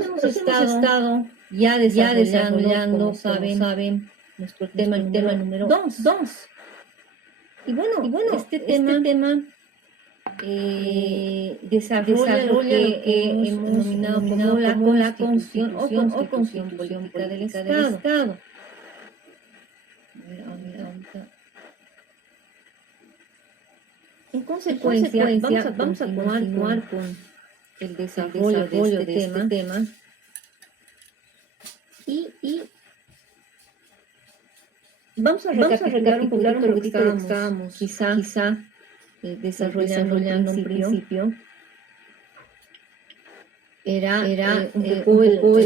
hemos estado ya desarrollando, como saben, nuestro tema número 2. Y bueno, este tema desarrolla lo que hemos denominado como la constitución o constitución política del Estado. En consecuencia, vamos a continuar con el desarrollo de este tema. Y vamos a recapitular un poquito lo que estábamos quizá desarrollando en un principio. Era un poco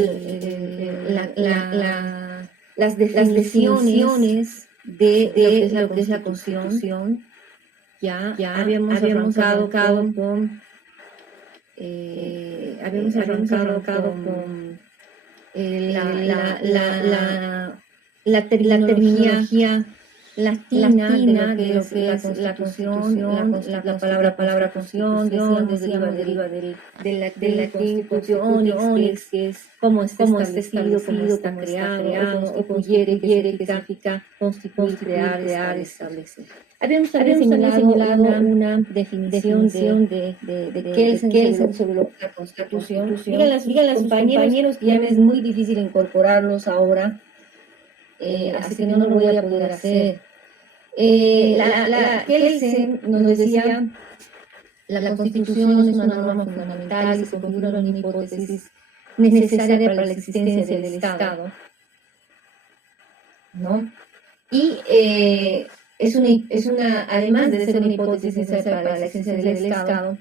las definiciones de lo que es la Constitución. Ya habíamos arrancado con la terminología latina de lo que es la Constitución, la palabra Constitución, deriva del latín constitutionis, que es cómo está establecido, cómo está creado, o constituere, que significa constituir, crear, establecer. Habíamos señalado una definición de qué es sobre la Constitución. Díganle a sus compañeros que ya me es muy difícil incorporarlos ahora, así que no lo voy a poder hacer. Kelsen nos decía, la Constitución es una norma fundamental y se configura una hipótesis necesaria para la existencia del Estado, ¿no? Y además de ser una hipótesis necesaria para la existencia del Estado,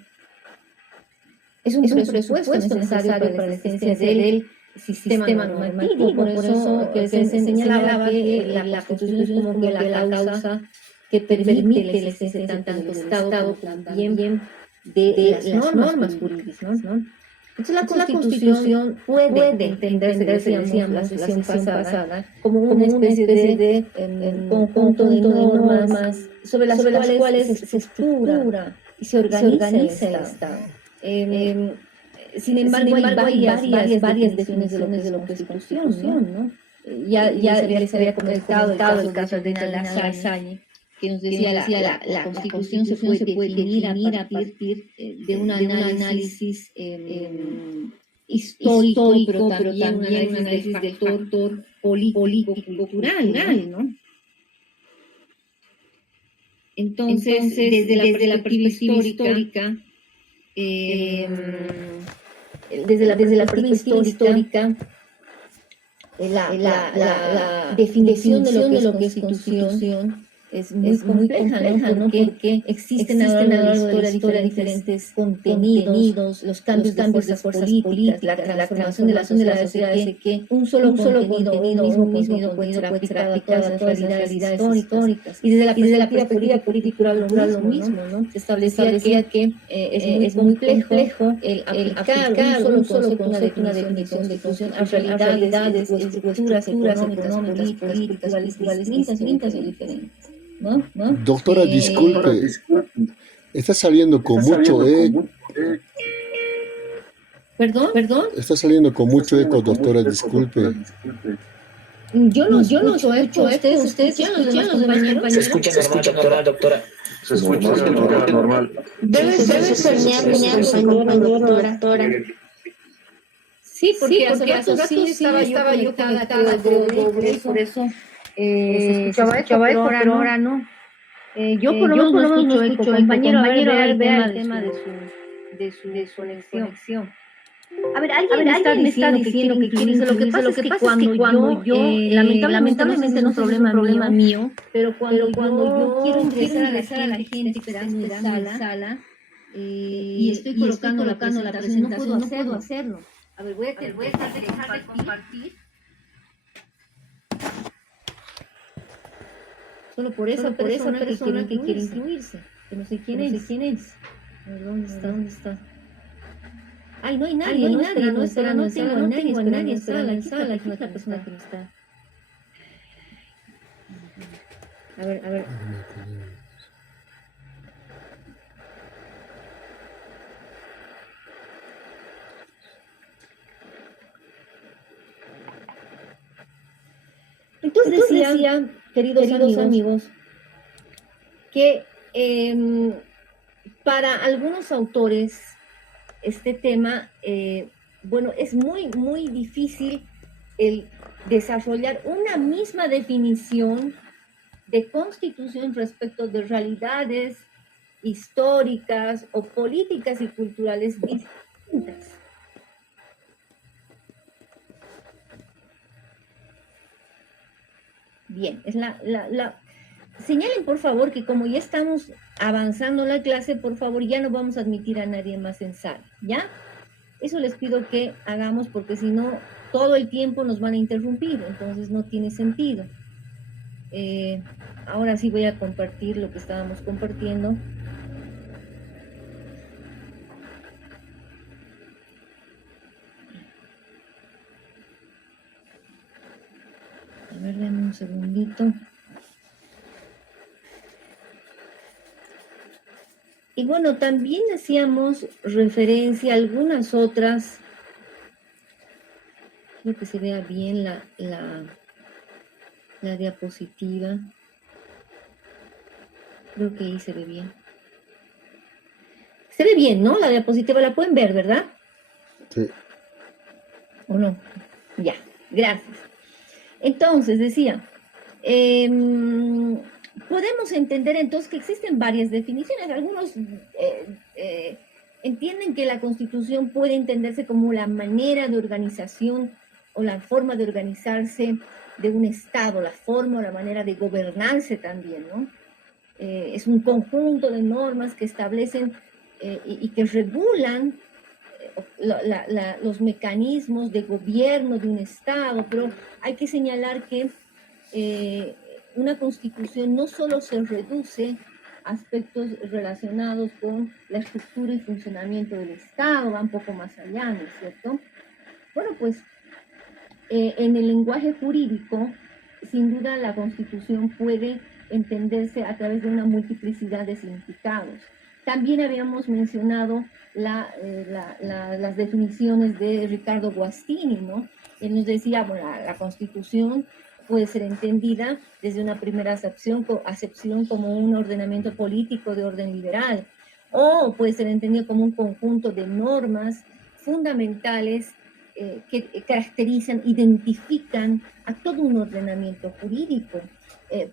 es un presupuesto necesario para la existencia del sistema normativo. Por eso que se señalaba que la Constitución es como que la causa que permite la existencia tanto del Estado como también de las normas jurídicas, ¿no? Entonces la Constitución puede entenderse, decíamos la sesión pasada, como una especie de conjunto de normas sobre las cuales se estructura y se organiza el Estado. Sin embargo, hay varias definiciones de lo que es Constitución, ¿no? Ya les había comentado el caso de Dina Lasalle, que nos decía la Constitución se puede definir a partir de un análisis histórico, pero también un análisis del factor político-cultural, ¿no? Entonces, desde la perspectiva histórica, la definición de lo que es Constitución es muy compleja, ¿no? Porque existen a lo largo de la historia diferentes contenidos, los cambios de fuerzas políticas, la transformación de la sociedad hace que un solo contenido, un mismo contenido puede ser aplicado a todas las realidades históricas. Y desde la perspectiva política lo mismo, ¿no? Se establecía que es muy complejo el aplicar un solo concepto, una definición de Constitución a realidades, estructuras económicas, políticas, culturales distintas y diferentes. ¿No? Doctora, disculpe, está saliendo con mucho eco. ¿Perdón? Está saliendo con mucho eco, doctora, disculpe. Yo no escucho eco. ¿Ustedes escuchan los compañeros? Se escucha normal, doctora. Se escucha normal. Debe ser señal, doctora. Sí, porque hace rato sí estaba yo conectada, por eso se escuchaba eco, pero ahora no. Yo por lo menos no escucho eco. Compañero, vea el tema de su conexión. A ver, alguien me está diciendo que quiere lo que pasa es que cuando yo lamentablemente no es un problema mío, pero cuando yo quiero ingresar a la gente que está en la sala y estoy colocando la presentación, no puedo hacerlo. A ver, voy a dejar de compartir. Solo por esa persona que quiere incluirse. Que no sé quién es. A ver, ¿dónde está? Ay, no hay nadie, no tengo a nadie en sala, aquí es la persona que no está. A ver. Entonces decía, queridos amigos, que para algunos autores este tema, bueno, es muy difícil el desarrollar una misma definición de constitución respecto de realidades históricas o políticas y culturales distintas. Bien, es señalen por favor que como ya estamos avanzando la clase, por favor ya no vamos a admitir a nadie más en sala, ¿ya? Eso les pido que hagamos porque si no, todo el tiempo nos van a interrumpir, entonces no tiene sentido. Ahora sí voy a compartir lo que estábamos compartiendo. A ver, denme un segundito. Y bueno, también hacíamos referencia a algunas otras. Quiero que se vea bien la diapositiva. Creo que ahí se ve bien. Se ve bien, ¿no? La diapositiva la pueden ver, ¿verdad? Sí. ¿O no? Ya, gracias. Entonces, decía, podemos entender entonces que existen varias definiciones. Algunos entienden que la Constitución puede entenderse como la manera de organización o la forma de organizarse de un Estado, la forma o la manera de gobernarse también, ¿no? Es un conjunto de normas que establecen y que regulan los mecanismos de gobierno de un Estado, pero hay que señalar que una constitución no solo se reduce a aspectos relacionados con la estructura y funcionamiento del Estado, va un poco más allá, ¿no es cierto? Bueno, pues en el lenguaje jurídico, sin duda la constitución puede entenderse a través de una multiplicidad de significados. También habíamos mencionado las definiciones de Ricardo Guastini, ¿no? Él nos decía, bueno, la Constitución puede ser entendida desde una primera acepción como un ordenamiento político de orden liberal, o puede ser entendido como un conjunto de normas fundamentales que caracterizan, identifican a todo un ordenamiento jurídico.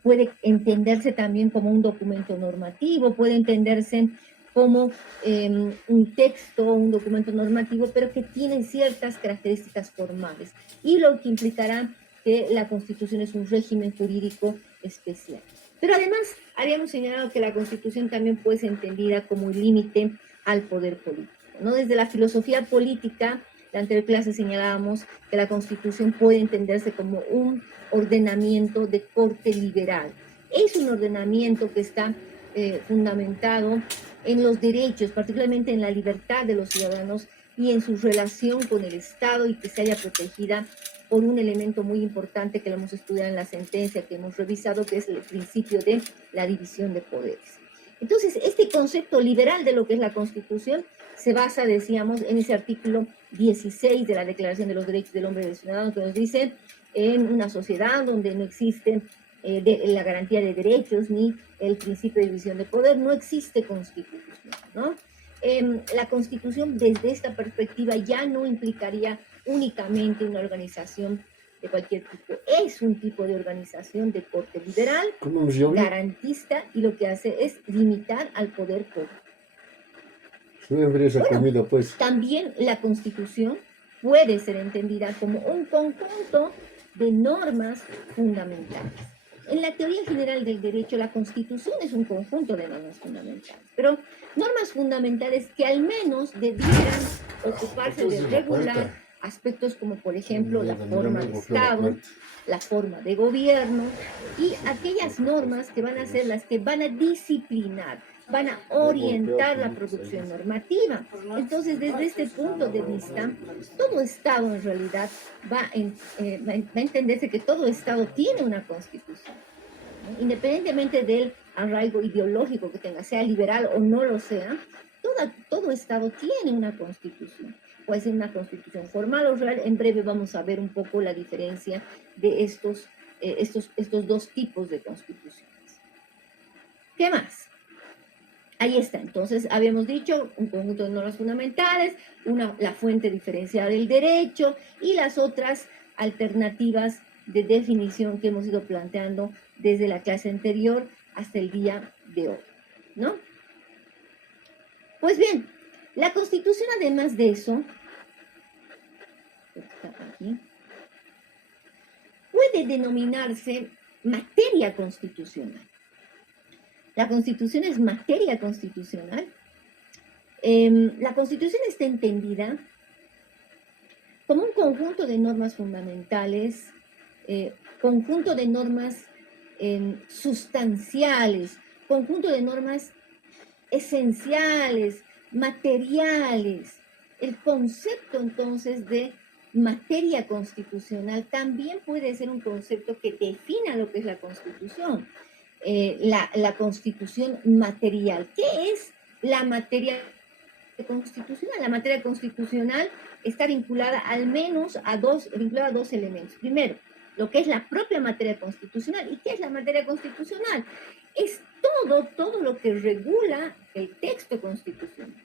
Puede entenderse también como un documento normativo, puede entenderse como un texto, un documento normativo, pero que tiene ciertas características formales, y lo que implicará que la Constitución es un régimen jurídico especial. Pero además, habíamos señalado que la Constitución también puede ser entendida como un límite al poder político, ¿no? Desde la filosofía política, la anterior clase señalábamos que la Constitución puede entenderse como un ordenamiento de corte liberal. Es un ordenamiento que está fundamentado en los derechos, particularmente en la libertad de los ciudadanos y en su relación con el Estado, y que se haya protegida por un elemento muy importante que lo hemos estudiado en la sentencia que hemos revisado, que es el principio de la división de poderes. Entonces, este concepto liberal de lo que es la Constitución se basa, decíamos, en ese artículo 16 de la Declaración de los Derechos del Hombre y del Ciudadano, que nos dice: en una sociedad donde no existe la garantía de derechos ni el principio de división de poder, no existe Constitución, ¿no? La Constitución, desde esta perspectiva, ya no implicaría únicamente una organización de cualquier tipo. Es un tipo de organización de corte liberal, garantista, y lo que hace es limitar al poder público. Bueno, pues. También la Constitución puede ser entendida como un conjunto de normas fundamentales. En la teoría general del derecho, la Constitución es un conjunto de normas fundamentales, pero normas fundamentales que al menos debieran ocuparse de regular aspectos como, por ejemplo, la forma de Estado, la forma de gobierno, y aquellas normas que van a ser las que van a disciplinar, van a orientar la producción normativa. Entonces, desde este punto de vista, todo Estado en realidad va a entenderse que todo Estado tiene una Constitución, ¿no? Independientemente del arraigo ideológico que tenga, sea liberal o no lo sea, todo Estado tiene una Constitución. Puede ser una Constitución formal o real. En breve vamos a ver un poco la diferencia de estos estos dos tipos de constituciones. ¿Qué más? Ahí está, entonces habíamos dicho un conjunto de normas fundamentales, la fuente diferenciada del derecho y las otras alternativas de definición que hemos ido planteando desde la clase anterior hasta el día de hoy, ¿no? Pues bien, la Constitución, además de eso, aquí, puede denominarse materia constitucional. La Constitución es materia constitucional. La Constitución está entendida como un conjunto de normas fundamentales, conjunto de normas sustanciales, conjunto de normas esenciales, materiales. El concepto entonces de materia constitucional también puede ser un concepto que defina lo que es la Constitución. La Constitución material. ¿Qué es la materia constitucional? La materia constitucional está vinculada al menos a dos elementos. Primero, lo que es la propia materia constitucional. ¿Y qué es la materia constitucional? Es todo lo que regula el texto constitucional.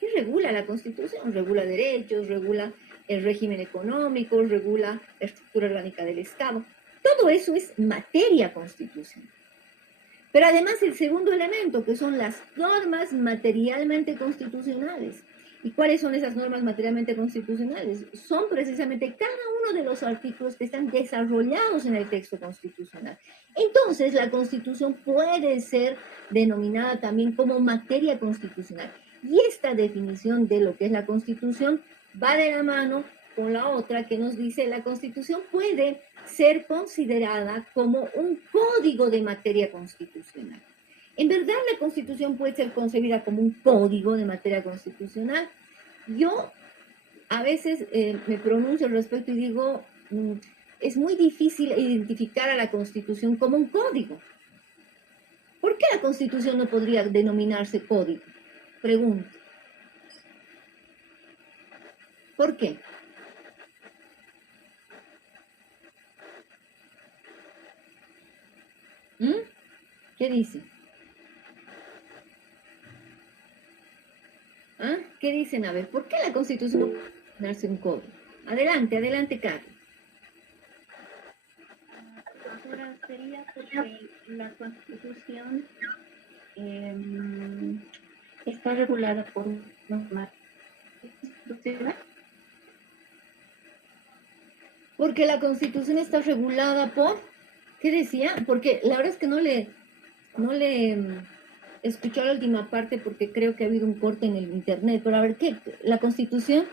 ¿Qué regula la Constitución? Regula derechos, regula el régimen económico, regula la estructura orgánica del Estado. Todo eso es materia constitucional. Pero además el segundo elemento, que son las normas materialmente constitucionales. ¿Y cuáles son esas normas materialmente constitucionales? Son precisamente cada uno de los artículos que están desarrollados en el texto constitucional. Entonces, la Constitución puede ser denominada también como materia constitucional. Y esta definición de lo que es la Constitución va de la mano con la otra que nos dice la Constitución puede ser considerada como un código de materia constitucional. En verdad, la Constitución puede ser concebida como un código de materia constitucional. Yo a veces me pronuncio al respecto y digo, es muy difícil identificar a la Constitución como un código. ¿Por qué la Constitución no podría denominarse código? Pregunto. ¿Por qué? ¿Qué dice? ¿Ah? ¿Qué dicen? A ver, ¿por qué la Constitución darse un código? Adelante, Carlos. Doctora, sería porque la Constitución está regulada por normas constitucionales. Porque la Constitución está regulada por, ¿qué decía? Porque la verdad es que no le escuchó la última parte porque creo que ha habido un corte en el internet. Pero a ver, ¿qué? ¿La Constitución?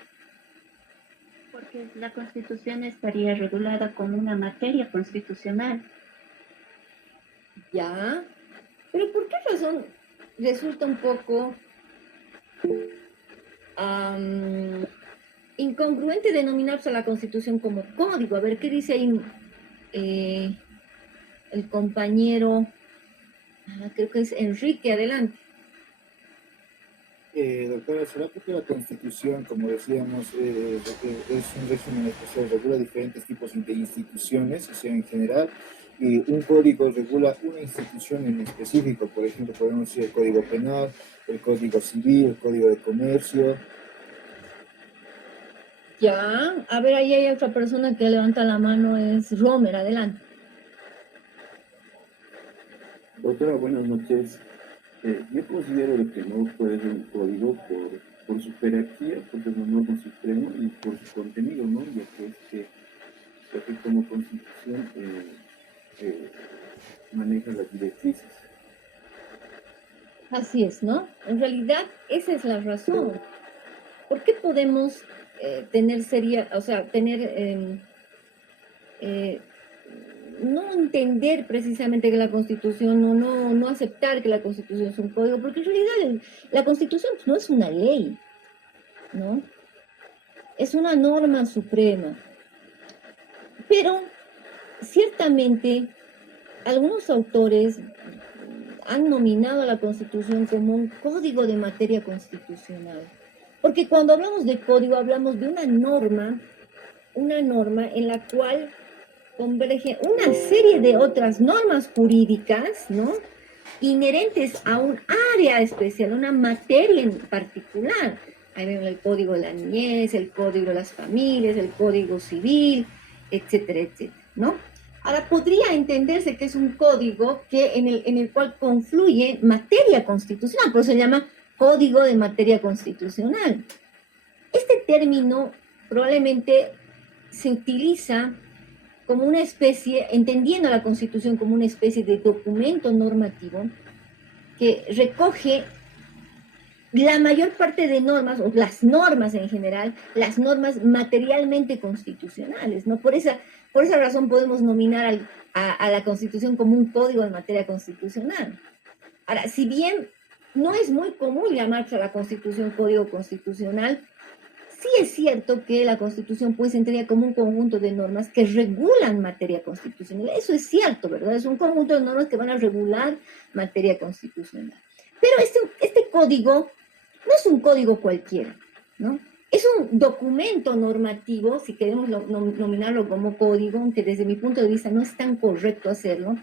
Porque la Constitución estaría regulada como una materia constitucional. Ya. Pero ¿por qué razón resulta un poco incongruente denominarse a la Constitución como código? A ver, ¿qué dice ahí el compañero? Creo que es Enrique, adelante. Doctora, ¿será porque la Constitución, como decíamos, es un régimen especial, regula diferentes tipos de instituciones, o sea, en general, y un código regula una institución en específico? Por ejemplo, podemos decir el Código Penal, el Código Civil, el Código de Comercio. Ya, a ver, ahí hay otra persona que levanta la mano, es Romer, adelante. Doctora, buenas noches. Yo considero que no puede ser un código por su jerarquía, porque es un órgano supremo, y por su contenido, ¿no? Ya que como Constitución maneja las directrices. Así es, ¿no? En realidad, esa es la razón. ¿Por qué podemos no entender precisamente que la Constitución, no aceptar que la Constitución es un código? Porque en realidad la Constitución no es una ley, ¿no? Es una norma suprema. Pero, ciertamente, algunos autores han nominado a la Constitución como un código de materia constitucional. Porque cuando hablamos de código, hablamos de una norma en la cual converge una serie de otras normas jurídicas, ¿no? Inherentes a un área especial, una materia en particular. Ahí vemos el Código de la Niñez, el Código de las Familias, el Código Civil, etcétera, etcétera, ¿no? Ahora, podría entenderse que es un código en el cual confluye materia constitucional, por eso se llama Código de Materia Constitucional. Este término probablemente se utiliza como una especie, entendiendo la Constitución como una especie de documento normativo que recoge la mayor parte de normas, o las normas en general, las normas materialmente constitucionales, ¿no? Por esa razón podemos nominar a la Constitución como un código de materia constitucional. Ahora, si bien no es muy común llamarse a la Constitución código constitucional, sí es cierto que la Constitución pues entraría como un conjunto de normas que regulan materia constitucional. Eso es cierto, ¿verdad? Es un conjunto de normas que van a regular materia constitucional. Pero este código no es un código cualquiera, ¿no? Es un documento normativo, si queremos nominarlo como código, aunque desde mi punto de vista no es tan correcto hacerlo,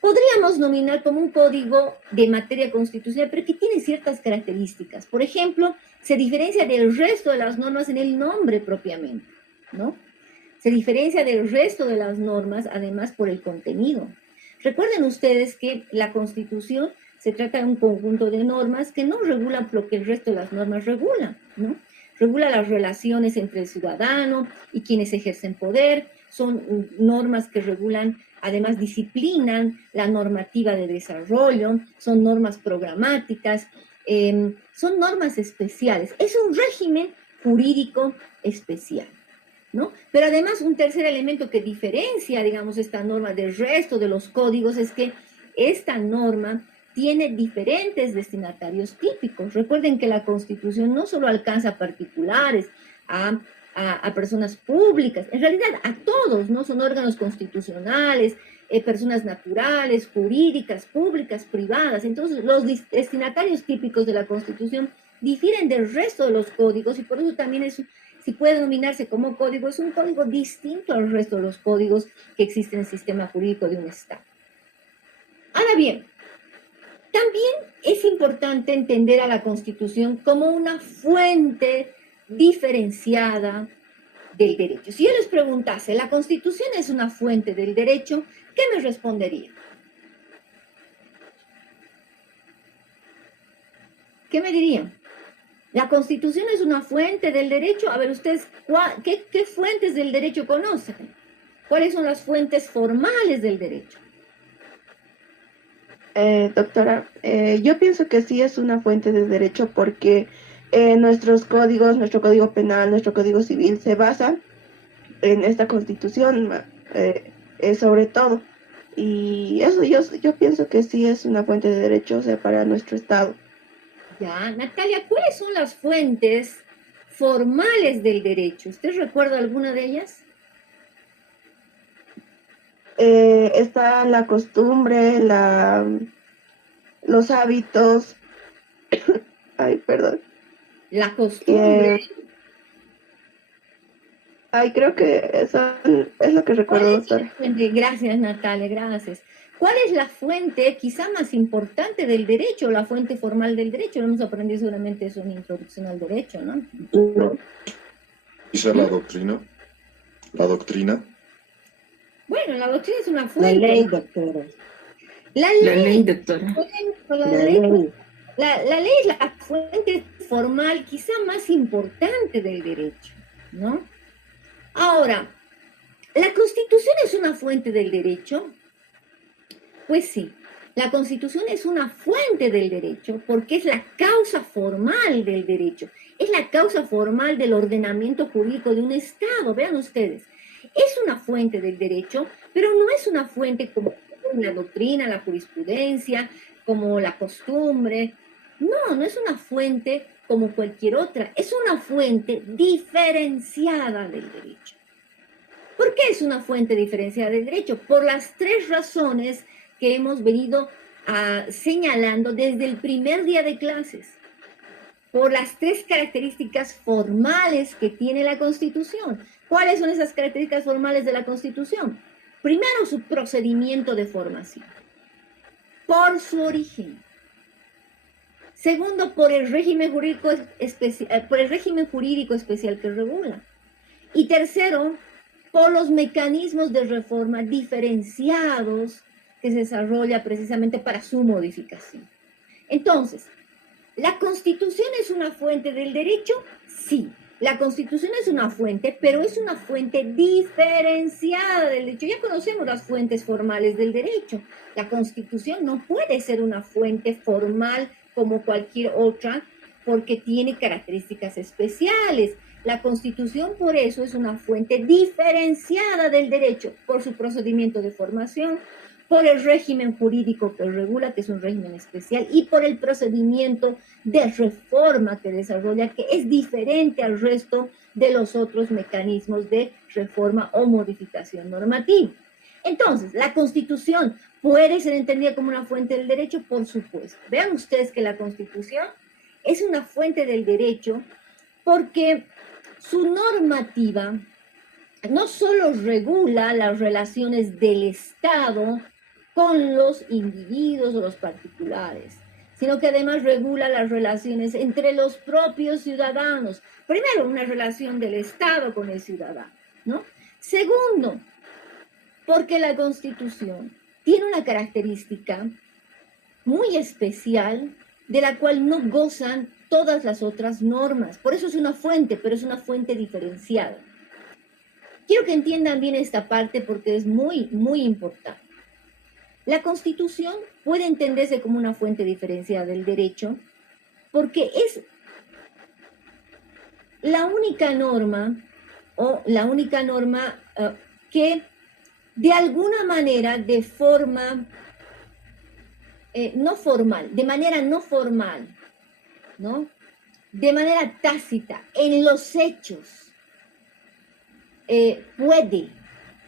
podríamos nominar como un código de materia constitucional, pero que tiene ciertas características. Por ejemplo, se diferencia del resto de las normas en el nombre propiamente, ¿no? Se diferencia del resto de las normas, además, por el contenido. Recuerden ustedes que la Constitución se trata de un conjunto de normas que no regulan lo que el resto de las normas regulan, ¿no? Regula las relaciones entre el ciudadano y quienes ejercen poder, son normas que regulan, además disciplinan la normativa de desarrollo, son normas programáticas, son normas especiales, es un régimen jurídico especial, ¿no? Pero además un tercer elemento que diferencia, digamos, esta norma del resto de los códigos es que esta norma tiene diferentes destinatarios típicos. Recuerden que la Constitución no solo alcanza a particulares, a personas públicas, en realidad a todos, ¿no? Son órganos constitucionales, personas naturales, jurídicas, públicas, privadas. Entonces, los destinatarios típicos de la Constitución difieren del resto de los códigos y por eso también si puede denominarse como código, es un código distinto al resto de los códigos que existen en el sistema jurídico de un Estado. Ahora bien, también es importante entender a la Constitución como una fuente diferenciada del derecho. Si yo les preguntase, ¿la Constitución es una fuente del derecho? ¿Qué me respondería? ¿Qué me dirían? ¿La Constitución es una fuente del derecho? A ver, ustedes, ¿qué fuentes del derecho conocen? ¿Cuáles son las fuentes formales del derecho? Doctora, yo pienso que sí es una fuente de derecho porque nuestros códigos, nuestro código penal, nuestro código civil se basa en esta constitución sobre todo. Y eso yo pienso que sí es una fuente de derecho, o sea, para nuestro Estado. Ya, Natalia, ¿cuáles son las fuentes formales del derecho? ¿Usted recuerda alguna de ellas? Está la costumbre, los hábitos. Ay, perdón. La costumbre. Creo que eso es lo que recuerdo, doctora. Gracias, Natalia, gracias. ¿Cuál es la fuente quizá más importante del derecho, la fuente formal del derecho? Lo hemos aprendido seguramente eso en introducción al derecho, ¿no? Quizá la doctrina. La doctrina. Bueno, la doctrina es una fuente. La ley, doctora. La ley, doctora. La ley es la fuente formal quizá más importante del derecho, ¿no? Ahora, ¿la Constitución es una fuente del derecho? Pues sí, la Constitución es una fuente del derecho porque es la causa formal del derecho, es la causa formal del ordenamiento jurídico de un Estado. Vean ustedes, es una fuente del derecho, pero no es una fuente como la doctrina, la jurisprudencia, como la costumbre. No es una fuente como cualquier otra, es una fuente diferenciada del derecho. ¿Por qué es una fuente diferenciada del derecho? Por las tres razones que hemos venido señalando desde el primer día de clases. Por las tres características formales que tiene la Constitución. ¿Cuáles son esas características formales de la Constitución? Primero, su procedimiento de formación, por su origen. Segundo, por el régimen jurídico especial que regula. Y tercero, por los mecanismos de reforma diferenciados que se desarrolla precisamente para su modificación. Entonces, ¿la Constitución es una fuente del derecho? Sí, la Constitución es una fuente, pero es una fuente diferenciada del derecho. Ya conocemos las fuentes formales del derecho. La Constitución no puede ser una fuente formal como cualquier otra, porque tiene características especiales. La Constitución, por eso, es una fuente diferenciada del derecho, por su procedimiento de formación, por el régimen jurídico que regula, que es un régimen especial, y por el procedimiento de reforma que desarrolla, que es diferente al resto de los otros mecanismos de reforma o modificación normativa. Entonces, ¿la Constitución puede ser entendida como una fuente del derecho? Por supuesto. Vean ustedes que la Constitución es una fuente del derecho porque su normativa no solo regula las relaciones del Estado con los individuos o los particulares, sino que además regula las relaciones entre los propios ciudadanos. Primero, una relación del Estado con el ciudadano, ¿no? Segundo, porque la Constitución tiene una característica muy especial de la cual no gozan todas las otras normas. Por eso es una fuente, pero es una fuente diferenciada. Quiero que entiendan bien esta parte porque es muy, muy importante. La Constitución puede entenderse como una fuente diferenciada del derecho porque es la única norma que de alguna manera, de forma no formal, de manera no formal, ¿no? De manera tácita, en los hechos, puede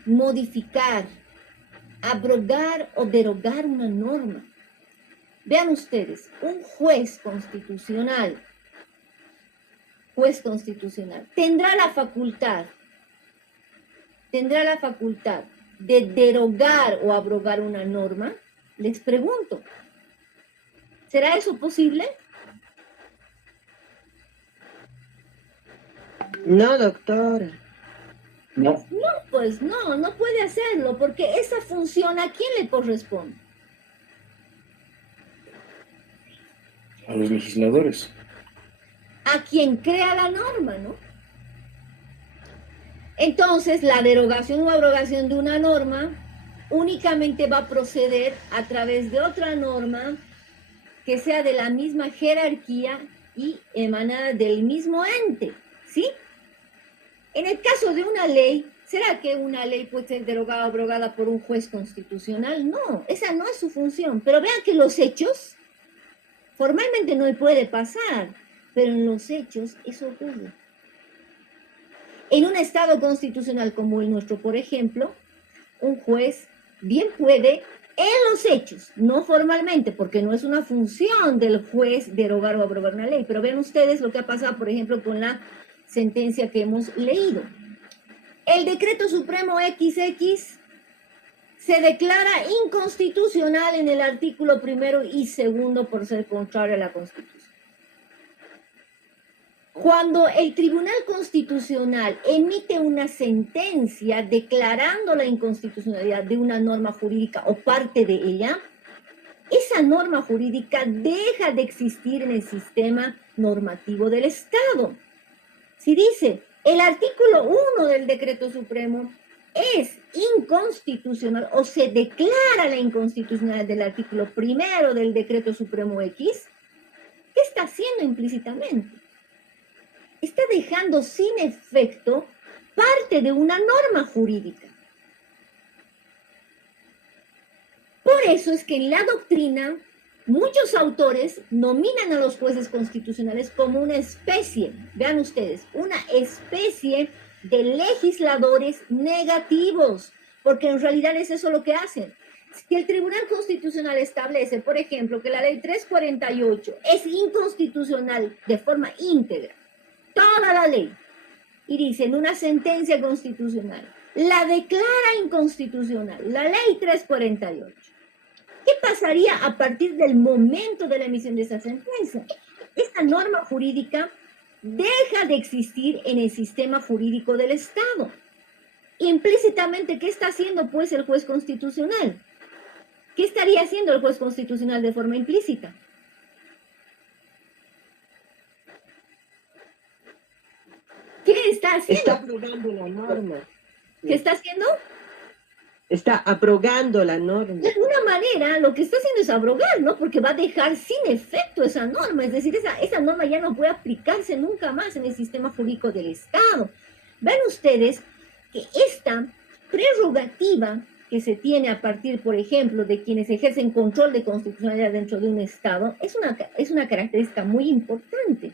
modificar, abrogar o derogar una norma. Vean ustedes, un juez constitucional tendrá la facultad de derogar o abrogar una norma. Les pregunto, ¿será eso posible? No, doctora. No, No, pues no puede hacerlo, porque esa función ¿a quién le corresponde? a los legisladores. A quien crea la norma, ¿no? Entonces, la derogación o abrogación de una norma únicamente va a proceder a través de otra norma que sea de la misma jerarquía y emanada del mismo ente, ¿sí? En el caso de una ley, ¿será que una ley puede ser derogada o abrogada por un juez constitucional? No, esa no es su función. Pero vean que los hechos, formalmente no puede pasar, pero en los hechos eso ocurre. En un Estado constitucional como el nuestro, por ejemplo, un juez bien puede, en los hechos, no formalmente, porque no es una función del juez derogar o abrogar una ley, pero vean ustedes lo que ha pasado, por ejemplo, con la sentencia que hemos leído. El decreto supremo XX se declara inconstitucional en el artículo 1 y 2 por ser contrario a la Constitución. Cuando el Tribunal Constitucional emite una sentencia declarando la inconstitucionalidad de una norma jurídica o parte de ella, esa norma jurídica deja de existir en el sistema normativo del Estado. Si dice, el artículo 1 del decreto supremo es inconstitucional o se declara la inconstitucionalidad del artículo 1 del decreto supremo X, ¿qué está haciendo implícitamente? Está dejando sin efecto parte de una norma jurídica. Por eso es que en la doctrina muchos autores nominan a los jueces constitucionales como una especie, vean ustedes, una especie de legisladores negativos, porque en realidad es eso lo que hacen. Si el Tribunal Constitucional establece, por ejemplo, que la ley 348 es inconstitucional de forma íntegra, toda la ley, y dice en una sentencia constitucional, la declara inconstitucional, la ley 348. ¿Qué pasaría a partir del momento de la emisión de esa sentencia? Esta norma jurídica deja de existir en el sistema jurídico del Estado. Implícitamente, ¿qué está haciendo pues el juez constitucional? ¿Qué estaría haciendo el juez constitucional de forma implícita? ¿Qué está haciendo? Está abrogando la norma. ¿Qué está haciendo? Está abrogando la norma. De alguna manera, lo que está haciendo es abrogar, ¿no? Porque va a dejar sin efecto esa norma. Es decir, esa norma ya no puede aplicarse nunca más en el sistema jurídico del Estado. Ven ustedes que esta prerrogativa que se tiene a partir, por ejemplo, de quienes ejercen control de constitucionalidad dentro de un Estado, es una característica muy importante.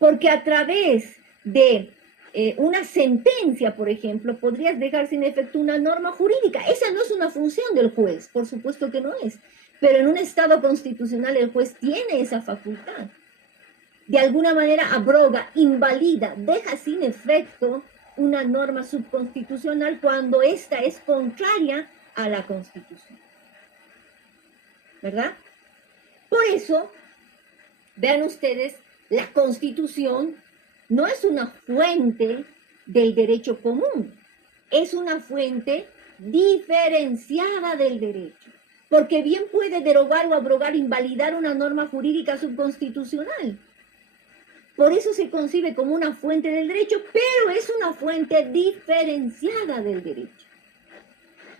Porque a través de una sentencia, por ejemplo, podrías dejar sin efecto una norma jurídica. Esa no es una función del juez, por supuesto que no es. Pero en un Estado constitucional el juez tiene esa facultad. De alguna manera abroga, invalida, deja sin efecto una norma subconstitucional cuando ésta es contraria a la Constitución. ¿Verdad? Por eso, vean ustedes, la Constitución no es una fuente del derecho común, es una fuente diferenciada del derecho, porque bien puede derogar o abrogar, invalidar una norma jurídica subconstitucional. Por eso se concibe como una fuente del derecho, pero es una fuente diferenciada del derecho.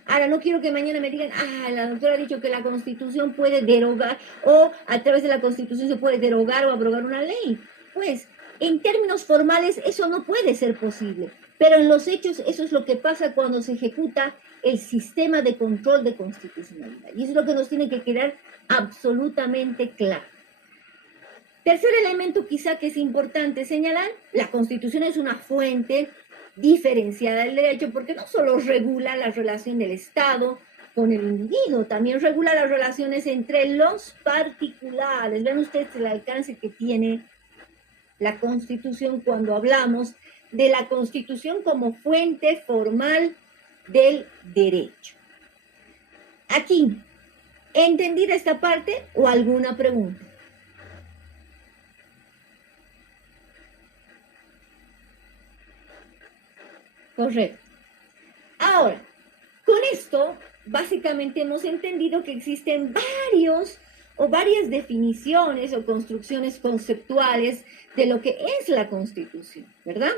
Ahora, no quiero que mañana me digan, la doctora ha dicho que la Constitución puede derogar, o a través de la Constitución se puede derogar o abrogar una ley. Pues, en términos formales, eso no puede ser posible. Pero en los hechos, eso es lo que pasa cuando se ejecuta el sistema de control de constitucionalidad. Y eso es lo que nos tiene que quedar absolutamente claro. Tercer elemento quizá que es importante señalar, la Constitución es una fuente diferenciada del derecho porque no solo regula la relación del Estado con el individuo, también regula las relaciones entre los particulares. Vean ustedes el alcance que tiene la Constitución cuando hablamos de la Constitución como fuente formal del derecho. Aquí, ¿entendida esta parte o alguna pregunta? Correcto. Ahora, con esto, básicamente hemos entendido que existen varias definiciones o construcciones conceptuales de lo que es la Constitución, ¿verdad?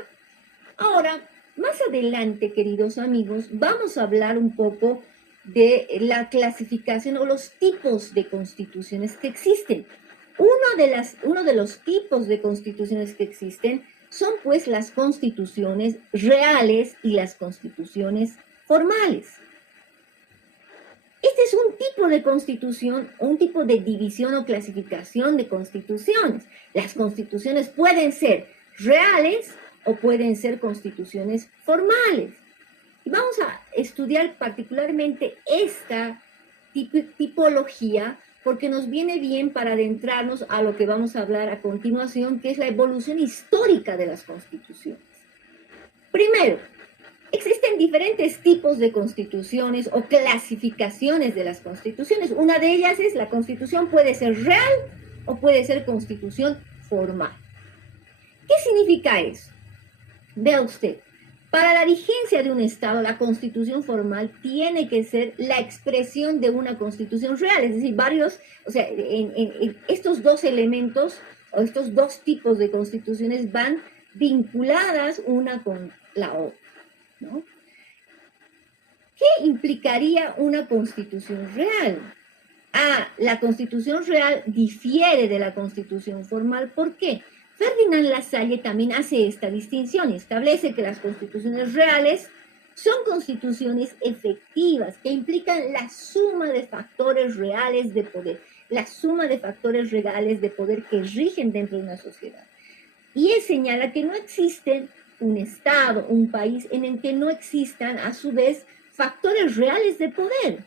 Ahora, más adelante, queridos amigos, vamos a hablar un poco de la clasificación o los tipos de constituciones que existen. Uno de los tipos de constituciones que existen son pues las constituciones reales y las constituciones formales. Este es un tipo de constitución, un tipo de división o clasificación de constituciones. Las constituciones pueden ser reales o pueden ser constituciones formales. Y vamos a estudiar particularmente esta tipología porque nos viene bien para adentrarnos a lo que vamos a hablar a continuación, que es la evolución histórica de las constituciones. Primero, existen diferentes tipos de constituciones o clasificaciones de las constituciones. Una de ellas es la constitución puede ser real o puede ser constitución formal. ¿Qué significa eso? Vea usted, para la vigencia de un Estado, la constitución formal tiene que ser la expresión de una constitución real, es decir, en estos dos elementos o estos dos tipos de constituciones van vinculadas una con la otra, ¿no? ¿Qué implicaría una constitución real? La constitución real difiere de la constitución formal. ¿Por qué? Ferdinand Lassalle también hace esta distinción y establece que las constituciones reales son constituciones efectivas que implican la suma de factores reales de poder, que rigen dentro de una sociedad. Y él señala que no existe un Estado, un país en el que no existan a su vez factores reales de poder.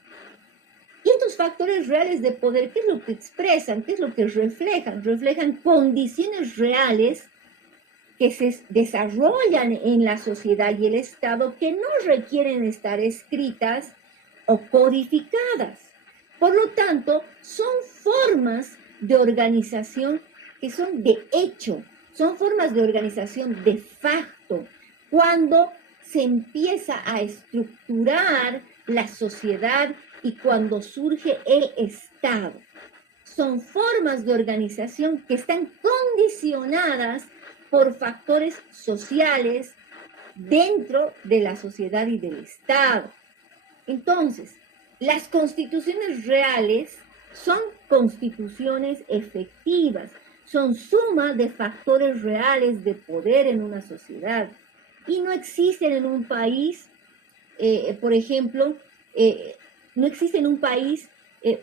Y estos factores reales de poder, ¿qué es lo que expresan? ¿Qué es lo que reflejan? Reflejan condiciones reales que se desarrollan en la sociedad y el Estado que no requieren estar escritas o codificadas. Por lo tanto, son formas de organización que son de hecho, son formas de organización de facto, cuando se empieza a estructurar la sociedad y cuando surge el Estado. Son formas de organización que están condicionadas por factores sociales dentro de la sociedad y del Estado. Entonces, las constituciones reales son constituciones efectivas, son suma de factores reales de poder en una sociedad y no existen en un país, por ejemplo, no existe en un país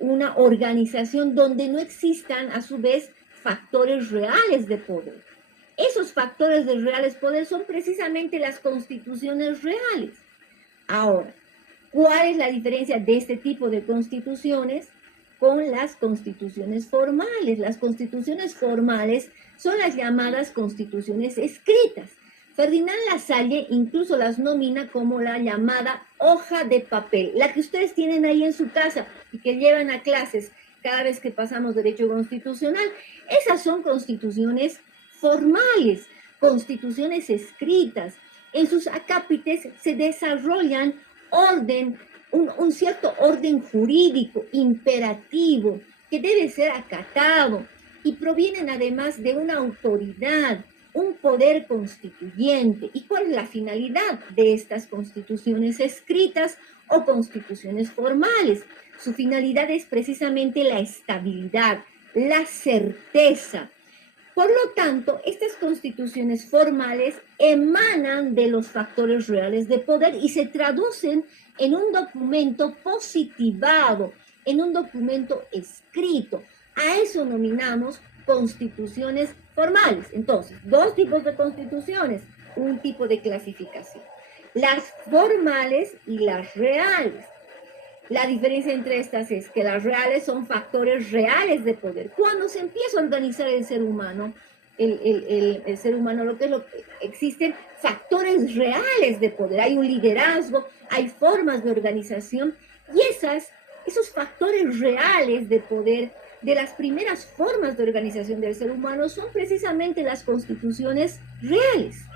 una organización donde no existan a su vez factores reales de poder. Esos factores de reales poder son precisamente las constituciones reales. Ahora, ¿cuál es la diferencia de este tipo de constituciones con las constituciones formales? Las constituciones formales son las llamadas constituciones escritas. Ferdinand Lasalle incluso las nomina como la llamada hoja de papel, la que ustedes tienen ahí en su casa y que llevan a clases cada vez que pasamos derecho constitucional. Esas son constituciones formales, constituciones escritas. En sus acápites se desarrollan un cierto orden jurídico imperativo que debe ser acatado y provienen además de una autoridad, un poder constituyente. ¿Y cuál es la finalidad de estas constituciones escritas o constituciones formales? Su finalidad es precisamente la estabilidad, la certeza. Por lo tanto, estas constituciones formales emanan de los factores reales de poder y se traducen en un documento positivado, en un documento escrito. A eso nominamos constituciones formales. Entonces, dos tipos de constituciones, un tipo de clasificación. Las formales y las reales. La diferencia entre estas es que las reales son factores reales de poder. Cuando se empieza a organizar el ser humano, el ser humano, existen factores reales de poder. Hay un liderazgo, hay formas de organización y esos factores reales de poder de las primeras formas de organización del ser humano son precisamente las constituciones reales.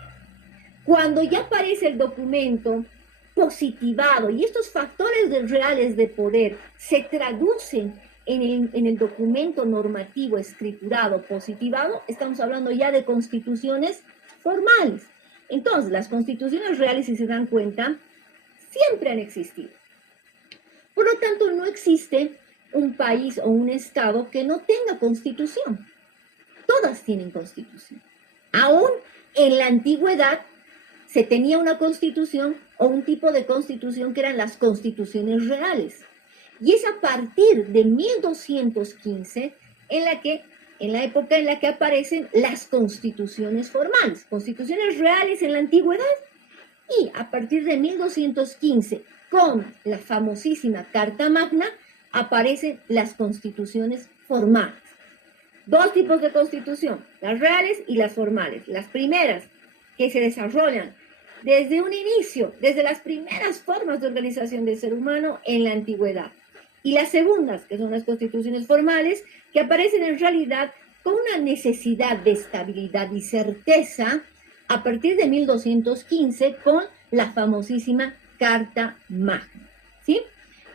Cuando ya aparece el documento positivado y estos factores reales de poder se traducen en el documento normativo escriturado, positivado, estamos hablando ya de constituciones formales. Entonces, las constituciones reales, si se dan cuenta, siempre han existido. Por lo tanto, no existe un país o un estado que no tenga constitución. Todas tienen constitución. Aún en la antigüedad se tenía una constitución o un tipo de constitución que eran las constituciones reales. Y es a partir de 1215 en la época en la que aparecen las constituciones formales, constituciones reales en la antigüedad, y a partir de 1215, con la famosísima Carta Magna, aparecen las constituciones formales. Dos tipos de constitución, las reales y las formales. Las primeras, que se desarrollan desde un inicio, desde las primeras formas de organización del ser humano en la antigüedad. Y las segundas, que son las constituciones formales, que aparecen en realidad con una necesidad de estabilidad y certeza a partir de 1215 con la famosísima Carta Magna. ¿Sí?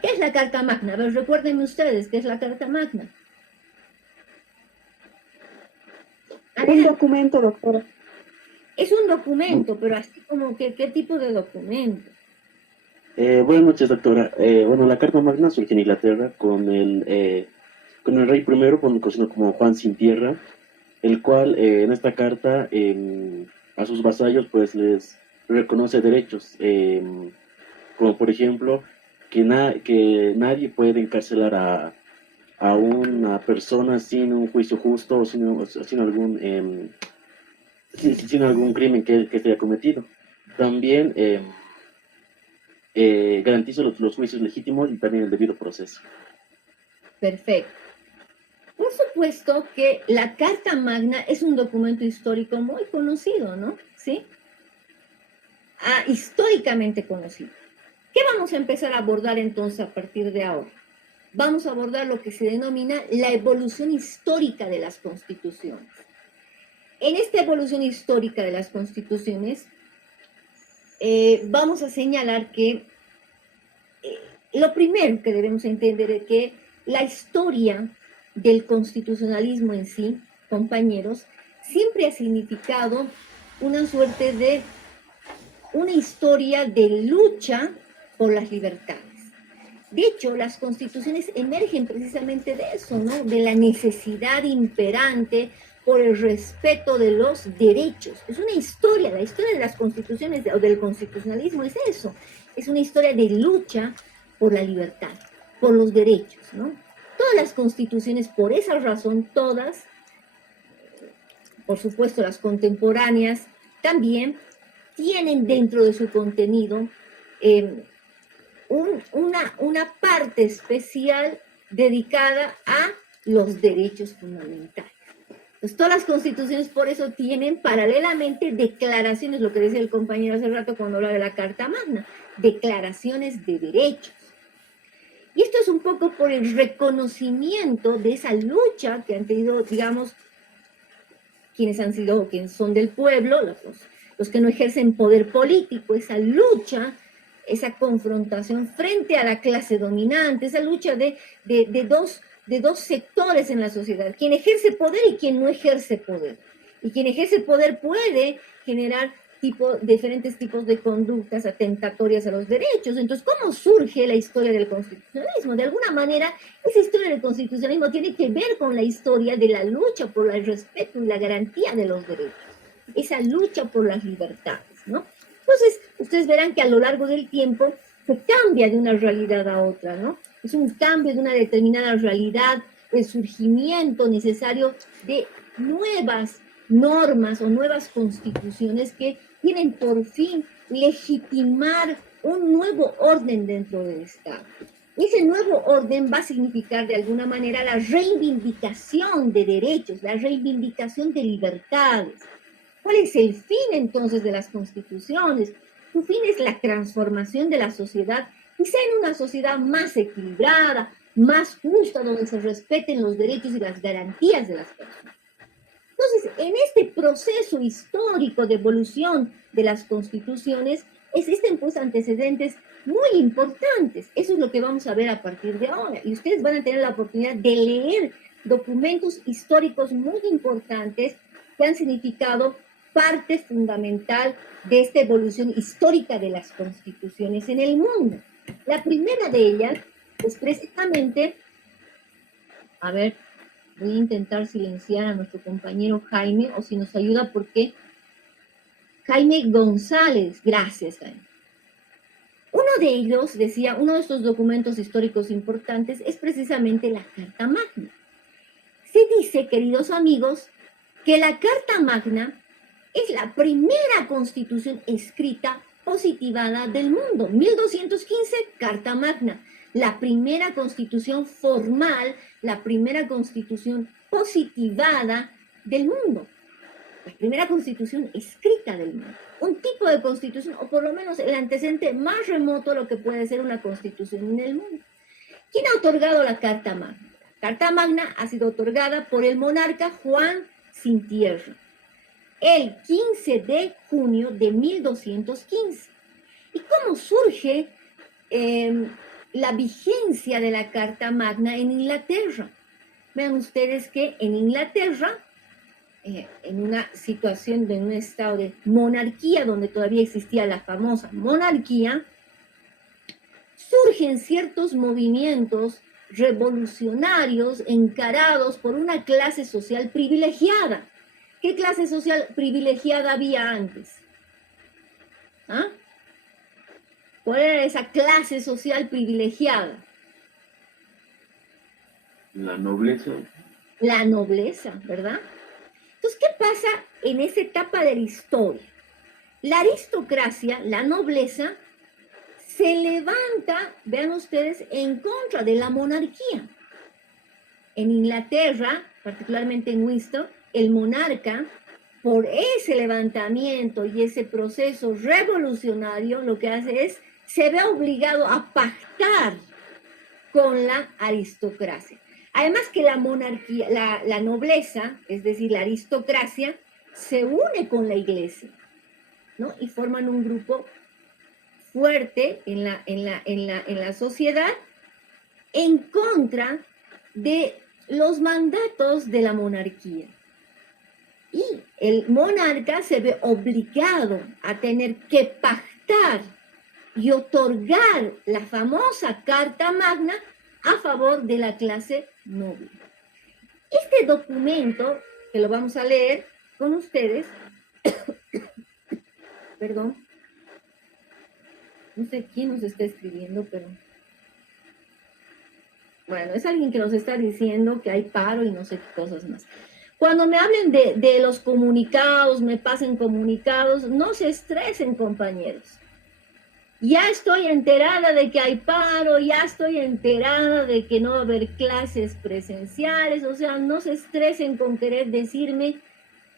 ¿Qué es la Carta Magna? A ver, recuérdenme ustedes, ¿qué es la Carta Magna? Un documento, doctora. Es un documento, pero así como que, ¿qué tipo de documento? Buenas noches, doctora. Bueno, la Carta Magna surge en Inglaterra con el rey primero, conocido como Juan Sin Tierra, el cual en esta carta a sus vasallos pues les reconoce derechos, como por ejemplo que nadie puede encarcelar a una persona sin un juicio justo o sin algún crimen que se haya cometido. También garantiza los juicios legítimos y también el debido proceso. Perfecto. Por supuesto que la Carta Magna es un documento histórico muy conocido, ¿no? ¿Sí? Históricamente conocido. ¿Qué vamos a empezar a abordar entonces a partir de ahora? Vamos a abordar lo que se denomina la evolución histórica de las constituciones. En esta evolución histórica de las constituciones, vamos a señalar que lo primero que debemos entender es que la historia del constitucionalismo en sí, compañeros, siempre ha significado una suerte de una historia de lucha por las libertades. De hecho, las constituciones emergen precisamente de eso, ¿no? De la necesidad imperante por el respeto de los derechos. Es una historia, la historia de las constituciones o del constitucionalismo es eso. Es una historia de lucha por la libertad, por los derechos, ¿no? Todas las constituciones, por esa razón, todas, por supuesto las contemporáneas, también tienen dentro de su contenido una parte especial dedicada a los derechos fundamentales. Pues todas las constituciones por eso tienen paralelamente declaraciones, lo que decía el compañero hace rato cuando hablaba de la Carta Magna, declaraciones de derechos. Y esto es un poco por el reconocimiento de esa lucha que han tenido, digamos, quienes son del pueblo, los que no ejercen poder político, esa lucha, esa confrontación frente a la clase dominante, esa lucha de dos sectores en la sociedad, quien ejerce poder y quien no ejerce poder. Y quien ejerce poder puede generar diferentes tipos de conductas atentatorias a los derechos. Entonces, ¿cómo surge la historia del constitucionalismo? De alguna manera, esa historia del constitucionalismo tiene que ver con la historia de la lucha por el respeto y la garantía de los derechos, esa lucha por las libertades, ¿no? Entonces, ustedes verán que a lo largo del tiempo se cambia de una realidad a otra, ¿no? Es un cambio de una determinada realidad, el surgimiento necesario de nuevas normas o nuevas constituciones que tienen por fin legitimar un nuevo orden dentro del Estado. Ese nuevo orden va a significar de alguna manera la reivindicación de derechos, la reivindicación de libertades. ¿Cuál es el fin entonces de las constituciones? Su fin es la transformación de la sociedad, quizá en una sociedad más equilibrada, más justa, donde se respeten los derechos y las garantías de las personas. Entonces, en este proceso histórico de evolución de las constituciones, existen pues antecedentes muy importantes. Eso es lo que vamos a ver a partir de ahora. Y ustedes van a tener la oportunidad de leer documentos históricos muy importantes que han significado parte fundamental de esta evolución histórica de las constituciones en el mundo. La primera de ellas es precisamente, a ver, voy a intentar silenciar a nuestro compañero Jaime, o si nos ayuda, porque Jaime González, gracias Jaime. Uno de ellos, decía, uno de estos documentos históricos importantes es precisamente la Carta Magna. Se dice, queridos amigos, que la Carta Magna es la primera constitución escrita positivada del mundo. 1215, Carta Magna. La primera constitución formal, la primera constitución positivada del mundo. La primera constitución escrita del mundo. Un tipo de constitución, o por lo menos el antecedente más remoto a lo que puede ser una constitución en el mundo. ¿Quién ha otorgado la Carta Magna? La Carta Magna ha sido otorgada por el monarca Juan Sin Tierra, el 15 de junio de 1215. ¿Y cómo surge la vigencia de la Carta Magna en Inglaterra? Vean ustedes que en Inglaterra, en una situación de un estado de monarquía, donde todavía existía la famosa monarquía, surgen ciertos movimientos revolucionarios encarados por una clase social privilegiada. ¿Qué clase social privilegiada había antes? ¿Ah? ¿Cuál era esa clase social privilegiada? La nobleza. La nobleza, ¿verdad? Entonces, ¿qué pasa en esa etapa de la historia? La aristocracia, la nobleza, se levanta, vean ustedes, en contra de la monarquía. En Inglaterra, particularmente en Windsor, el monarca, por ese levantamiento y ese proceso revolucionario, lo que hace es, se ve obligado a pactar con la aristocracia. Además que la monarquía, la nobleza, es decir, la aristocracia, se une con la iglesia, ¿no? Y forman un grupo fuerte en la sociedad en contra de los mandatos de la monarquía. Y el monarca se ve obligado a tener que pactar y otorgar la famosa Carta Magna a favor de la clase noble. Este documento, que lo vamos a leer con ustedes, perdón, no sé quién nos está escribiendo, pero bueno, es alguien que nos está diciendo que hay paro y no sé qué cosas más. Cuando me hablen de los comunicados, me pasen comunicados, no se estresen, compañeros. Ya estoy enterada de que hay paro, ya estoy enterada de que no va a haber clases presenciales, o sea, no se estresen con querer decirme,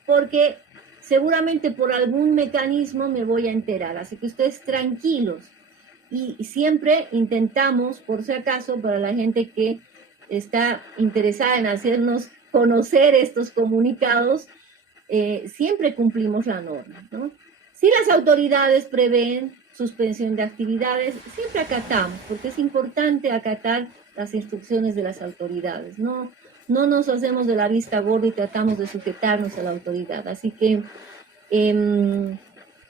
porque seguramente por algún mecanismo me voy a enterar, así que ustedes tranquilos. Y siempre intentamos, por si acaso, para la gente que está interesada en hacernos conocer estos comunicados, siempre cumplimos la norma, ¿no? Si las autoridades prevén suspensión de actividades, siempre acatamos, porque es importante acatar las instrucciones de las autoridades, no nos hacemos de la vista gorda y tratamos de sujetarnos a la autoridad. Así que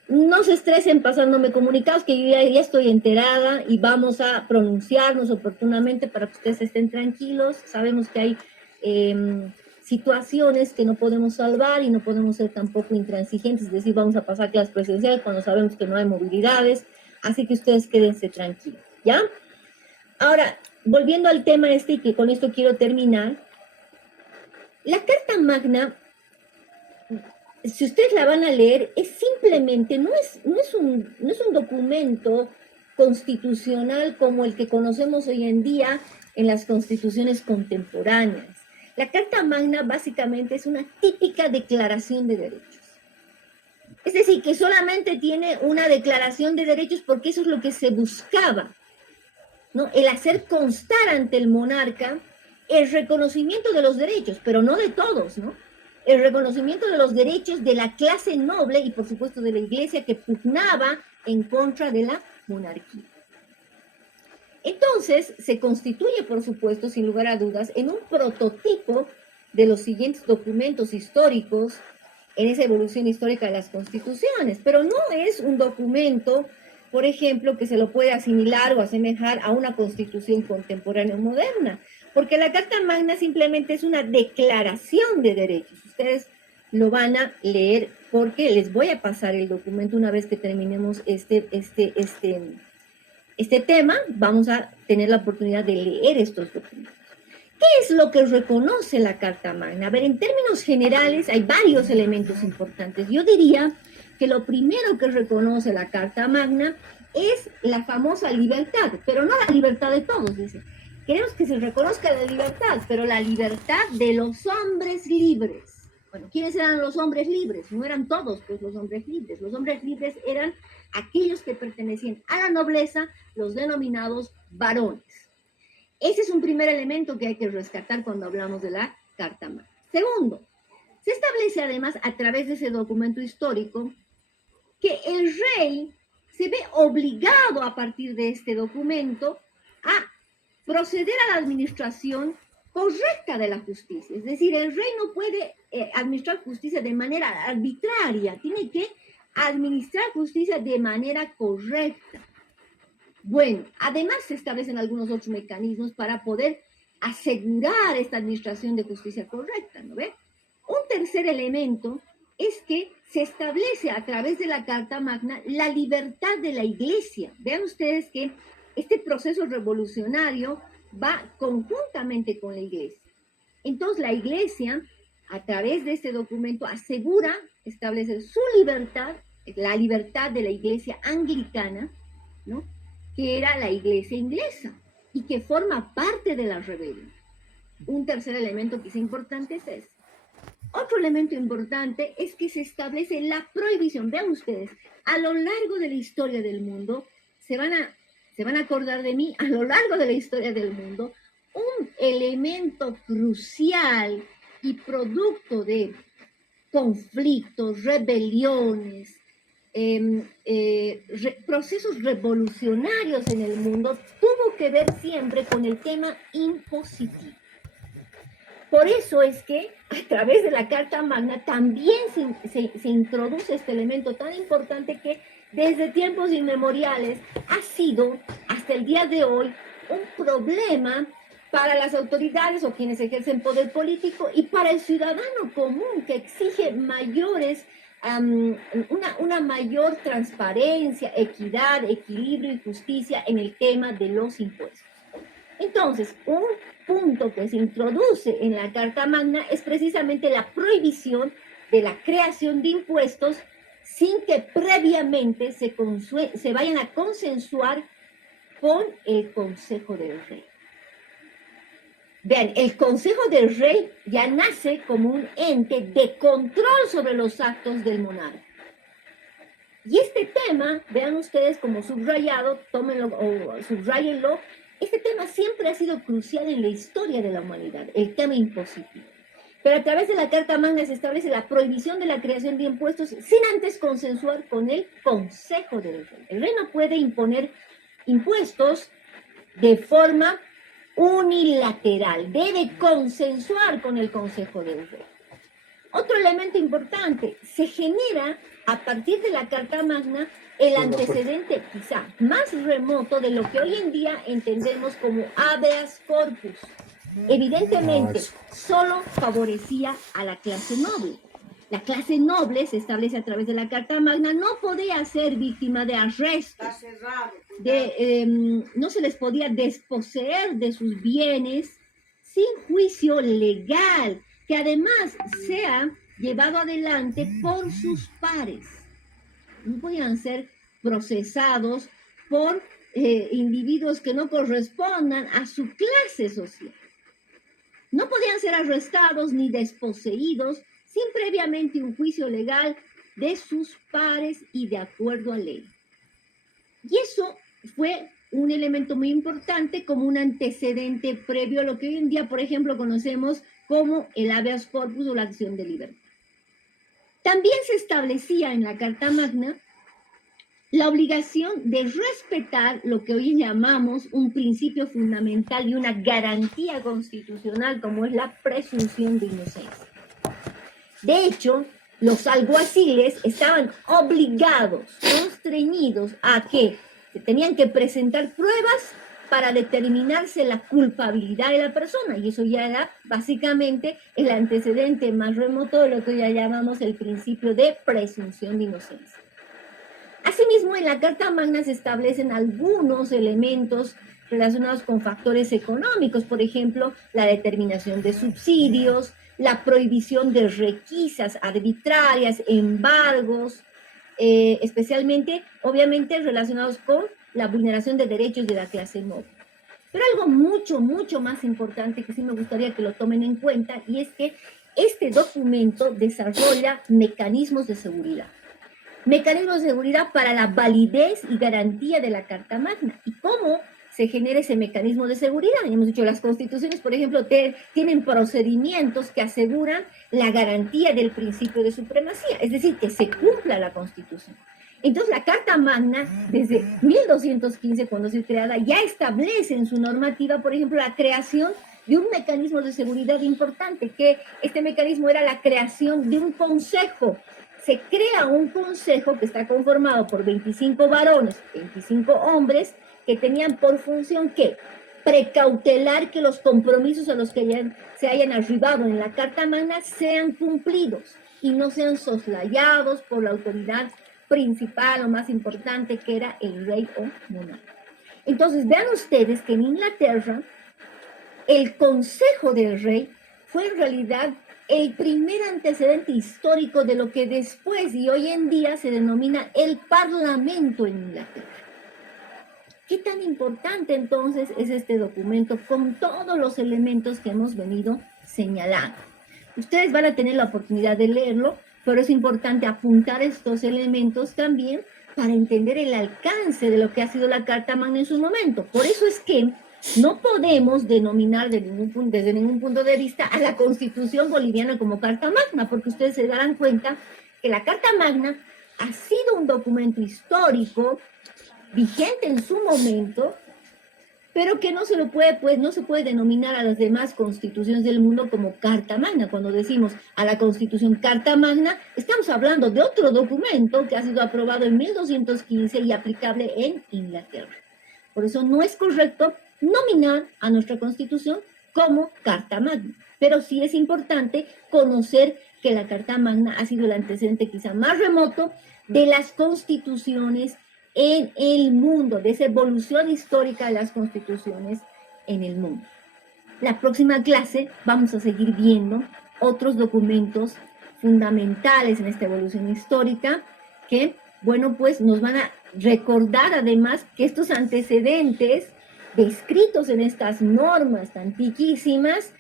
no se estresen pasándome comunicados, que yo ya estoy enterada y vamos a pronunciarnos oportunamente para que ustedes estén tranquilos. Sabemos que hay situaciones que no podemos salvar y no podemos ser tampoco intransigentes, es decir, vamos a pasar clases presenciales cuando sabemos que no hay movilidades, así que ustedes quédense tranquilos, ¿ya? Ahora, volviendo al tema y que con esto quiero terminar, la Carta Magna, si ustedes la van a leer, es simplemente, no es un documento constitucional como el que conocemos hoy en día en las constituciones contemporáneas. La Carta Magna básicamente es una típica declaración de derechos. Es decir, que solamente tiene una declaración de derechos porque eso es lo que se buscaba, ¿no? El hacer constar ante el monarca el reconocimiento de los derechos, pero no de todos, ¿no? El reconocimiento de los derechos de la clase noble y, por supuesto, de la iglesia que pugnaba en contra de la monarquía. Entonces, se constituye, por supuesto, sin lugar a dudas, en un prototipo de los siguientes documentos históricos en esa evolución histórica de las constituciones, pero no es un documento, por ejemplo, que se lo puede asimilar o asemejar a una constitución contemporánea o moderna, porque la Carta Magna simplemente es una declaración de derechos. Ustedes lo van a leer porque les voy a pasar el documento una vez que terminemos este tema, vamos a tener la oportunidad de leer estos documentos. ¿Qué es lo que reconoce la Carta Magna? A ver, en términos generales hay varios elementos importantes. Yo diría que lo primero que reconoce la Carta Magna es la famosa libertad, pero no la libertad de todos, dice. Queremos que se reconozca la libertad, pero la libertad de los hombres libres. Bueno, ¿quiénes eran los hombres libres? No eran todos, pues, los hombres libres. Los hombres libres eran aquellos que pertenecían a la nobleza, los denominados varones. Ese es un primer elemento que hay que rescatar cuando hablamos de la Carta Magna. Segundo, se establece además a través de ese documento histórico que el rey se ve obligado a partir de este documento a proceder a la administración correcta de la justicia. Es decir, el rey no puede administrar justicia de manera arbitraria, tiene que administrar justicia de manera correcta. Bueno, además se establecen algunos otros mecanismos para poder asegurar esta administración de justicia correcta, ¿no ve? Un tercer elemento es que se establece a través de la Carta Magna la libertad de la Iglesia. Vean ustedes que este proceso revolucionario va conjuntamente con la Iglesia. Entonces la Iglesia, a través de este documento, asegura establecer su libertad, la libertad de la Iglesia anglicana, ¿no?, que era la Iglesia inglesa y que forma parte de la rebelión. un tercer elemento que es importante es ese. Otro elemento importante es que se establece la prohibición. Vean ustedes, a lo largo de la historia del mundo, se van a acordar de mí, a lo largo de la historia del mundo, un elemento crucial y producto de conflictos, rebeliones, procesos revolucionarios en el mundo, tuvo que ver siempre con el tema impositivo. Por eso es que a través de la Carta Magna también se introduce este elemento tan importante que desde tiempos inmemoriales ha sido, hasta el día de hoy, un problema para las autoridades o quienes ejercen poder político y para el ciudadano común que exige mayores, una mayor transparencia, equidad, equilibrio y justicia en el tema de los impuestos. Entonces, un punto que se introduce en la Carta Magna es precisamente la prohibición de la creación de impuestos sin que previamente se vayan a consensuar con el Consejo del Rey. Vean, el Consejo del Rey ya nace como un ente de control sobre los actos del monarca. Y este tema, vean ustedes como subrayado, tómenlo o subrayenlo, este tema siempre ha sido crucial en la historia de la humanidad, el tema impositivo. Pero a través de la Carta Magna se establece la prohibición de la creación de impuestos sin antes consensuar con el Consejo del Rey. El rey no puede imponer impuestos de forma unilateral, debe consensuar con el Consejo del Rey. Otro elemento importante, se genera a partir de la Carta Magna el antecedente quizá más remoto de lo que hoy en día entendemos como habeas corpus. Evidentemente, solo favorecía a la clase noble. La clase noble, se establece a través de la Carta Magna, no podía ser víctima de arrestos, no se les podía desposeer de sus bienes sin juicio legal, que además sea llevado adelante por sus pares. No podían ser procesados por individuos que no correspondan a su clase social. No podían ser arrestados ni desposeídos sin previamente un juicio legal de sus pares y de acuerdo a ley. Y eso fue un elemento muy importante como un antecedente previo a lo que hoy en día, por ejemplo, conocemos como el habeas corpus o la acción de libertad. También se establecía en la Carta Magna la obligación de respetar lo que hoy llamamos un principio fundamental y una garantía constitucional como es la presunción de inocencia. De hecho, los alguaciles estaban obligados, constreñidos a que se tenían que presentar pruebas para determinarse la culpabilidad de la persona, y eso ya era básicamente el antecedente más remoto de lo que ya llamamos el principio de presunción de inocencia. Asimismo, en la Carta Magna se establecen algunos elementos relacionados con factores económicos, por ejemplo, la determinación de subsidios, la prohibición de requisas arbitrarias, embargos, especialmente, obviamente, relacionados con la vulneración de derechos de la clase noble. Pero algo mucho, mucho más importante que sí me gustaría que lo tomen en cuenta, y es que este documento desarrolla mecanismos de seguridad. Mecanismos de seguridad para la validez y garantía de la Carta Magna. ¿Y cómo se genera ese mecanismo de seguridad? Hemos dicho, las constituciones, por ejemplo, tienen procedimientos que aseguran la garantía del principio de supremacía, es decir, que se cumpla la Constitución. Entonces, la Carta Magna, desde 1215, cuando se creada, ya establece en su normativa, por ejemplo, la creación de un mecanismo de seguridad importante, que este mecanismo era la creación de un consejo. Se crea un consejo que está conformado por 25 varones, 25 hombres, que tenían por función que precautelar que los compromisos a los que se hayan arribado en la Carta Magna sean cumplidos y no sean soslayados por la autoridad principal o más importante, que era el rey o monarca. Entonces, vean ustedes que en Inglaterra el Consejo del Rey fue en realidad el primer antecedente histórico de lo que después y hoy en día se denomina el Parlamento en Inglaterra. ¿Qué tan importante entonces es este documento con todos los elementos que hemos venido señalando? Ustedes van a tener la oportunidad de leerlo, pero es importante apuntar estos elementos también para entender el alcance de lo que ha sido la Carta Magna en su momento. Por eso es que no podemos denominar desde ningún punto de vista a la Constitución boliviana como Carta Magna, porque ustedes se darán cuenta que la Carta Magna ha sido un documento histórico vigente en su momento, pero que no se lo puede, pues, no se puede denominar a las demás constituciones del mundo como Carta Magna. Cuando decimos a la Constitución Carta Magna, estamos hablando de otro documento que ha sido aprobado en 1215 y aplicable en Inglaterra. Por eso no es correcto nominar a nuestra Constitución como Carta Magna, pero sí es importante conocer que la Carta Magna ha sido el antecedente quizá más remoto de las constituciones en el mundo, de esa evolución histórica de las constituciones en el mundo. La próxima clase vamos a seguir viendo otros documentos fundamentales en esta evolución histórica que, bueno, pues nos van a recordar además que estos antecedentes descritos en estas normas antiquísimas,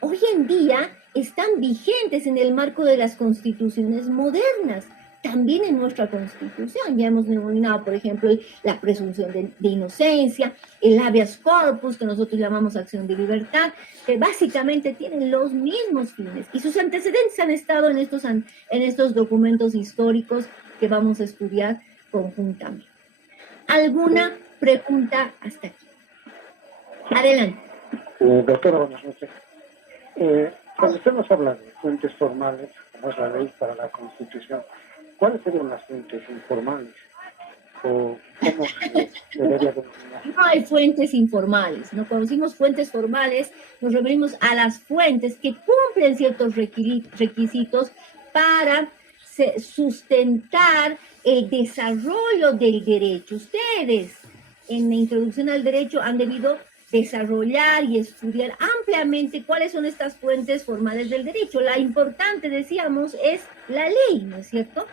hoy en día están vigentes en el marco de las constituciones modernas, también en nuestra Constitución. Ya hemos denominado, por ejemplo, la presunción de inocencia, el habeas corpus, que nosotros llamamos acción de libertad, que básicamente tienen los mismos fines. Y sus antecedentes han estado en estos documentos históricos que vamos a estudiar conjuntamente. ¿Alguna pregunta hasta aquí? Adelante. Doctora, buenas noches. Cuando usted nos habla de fuentes formales, como es la ley para la Constitución, ¿cuáles serían las fuentes informales? ¿O cómo se debería denominar? No hay fuentes informales, ¿no? Cuando decimos fuentes formales, nos referimos a las fuentes que cumplen ciertos requisitos para sustentar el desarrollo del derecho. Ustedes, en la introducción al derecho, han debido desarrollar y estudiar ampliamente cuáles son estas fuentes formales del derecho. La importante, decíamos, es la ley, ¿no es cierto?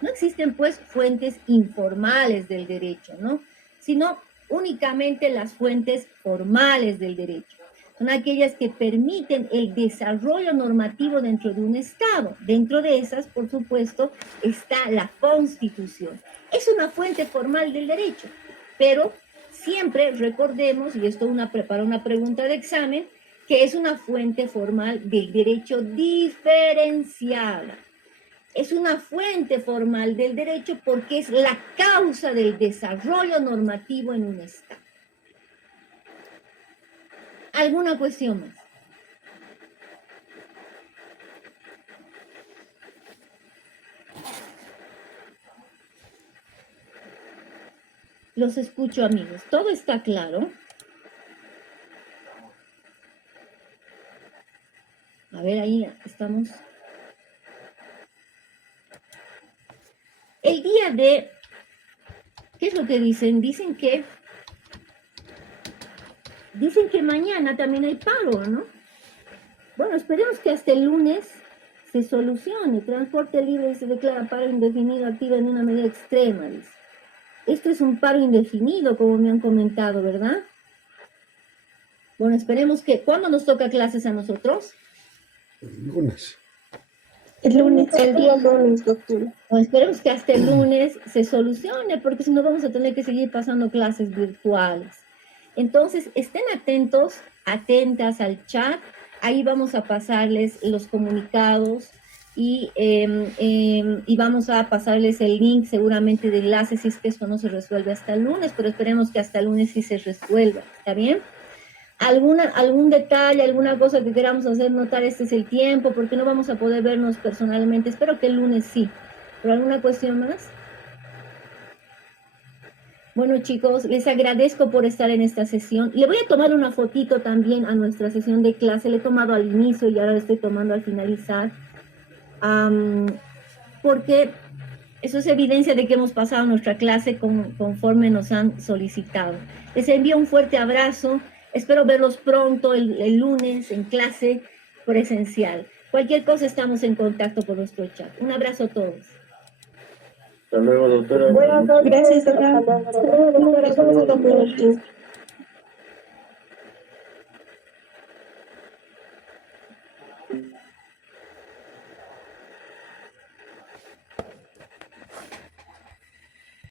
No existen, pues, fuentes informales del derecho, ¿no? Sino únicamente las fuentes formales del derecho. Son aquellas que permiten el desarrollo normativo dentro de un Estado. Dentro de esas, por supuesto, está la Constitución. Es una fuente formal del derecho, pero siempre recordemos, y esto para una pregunta de examen, que es una fuente formal del derecho diferenciada. Es una fuente formal del derecho porque es la causa del desarrollo normativo en un Estado. ¿Alguna cuestión más? Los escucho, amigos. ¿Todo está claro? A ver, ahí estamos. El día de... ¿Qué es lo que dicen? Dicen que mañana también hay paro, ¿no? Bueno, esperemos que hasta el lunes se solucione. Transporte libre se declara paro indefinido, activa en una medida extrema, dice. Esto es un paro indefinido, como me han comentado, ¿verdad? Bueno, esperemos que... ¿Cuándo nos toca clases a nosotros? El lunes. El día lunes, doctora. Bueno, esperemos que hasta el lunes se solucione, porque si no vamos a tener que seguir pasando clases virtuales. Entonces, estén atentos, atentas al chat. Ahí vamos a pasarles los comunicados y vamos a pasarles el link seguramente de enlace si es que esto no se resuelve hasta el lunes, pero esperemos que hasta el lunes sí se resuelva. ¿Está bien? ¿Algún detalle, alguna cosa que queramos hacer notar? Este es el tiempo, porque no vamos a poder vernos personalmente. Espero que el lunes sí. ¿Pero alguna cuestión más? Bueno, chicos, les agradezco por estar en esta sesión. Le voy a tomar una fotito también a nuestra sesión de clase. Le he tomado al inicio y ahora la estoy tomando al finalizar. Porque eso es evidencia de que hemos pasado nuestra clase conforme nos han solicitado. Les envío un fuerte abrazo. Espero verlos pronto el lunes en clase presencial. Cualquier cosa estamos en contacto por nuestro chat. Un abrazo a todos. Hasta luego, doctora. Gracias, doctora. Hasta luego, doctora.